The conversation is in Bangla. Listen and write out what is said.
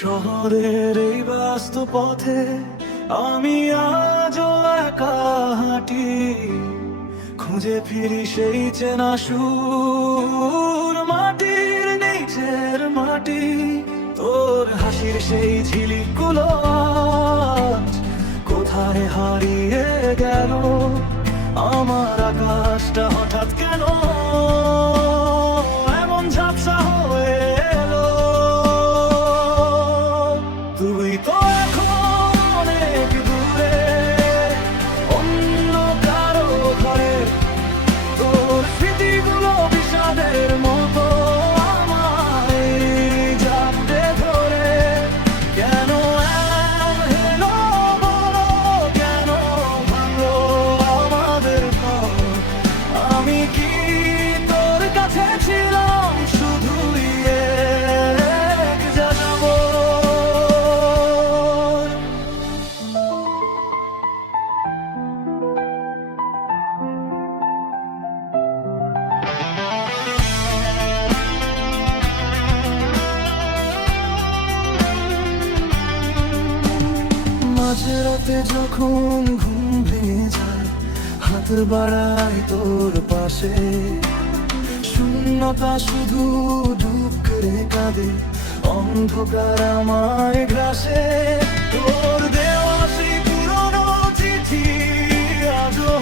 শহরের এই ব্যস্ত পথে আমি আজও একা হাঁটি, খুঁজে ফিরি সেই চেনা সুর, মাটির নিচের মাটি। তোর হাসির সেই ঝিলিকগুলো আজ কোথায় হারিয়ে গেল? আমার আকাশটা হঠাৎ কেন এমন ঝাপসা হয়ে এলো? তুই তো এখন অনেক দূরে, অন্য কারো ঘরে। তোর স্মৃতিগুলো বিষাদের মতো আমায় জাপটে ধরে। কেন এলো বলো, কেন ভাঙলো আমাদের ঘর? আমি কি তোর কাছে ছিলাম শুধুই এক যাযাবর? মাঝরাতে যখন ঘুম ভেঙে যায়, হাত বাড়াই তোর পাশে। শূন্যতা শুধু ডুব করে কাঁদে, অন্ধকার আমায় গ্রাসে। তোর দেওয়া সেই পুরনো চিঠি আজও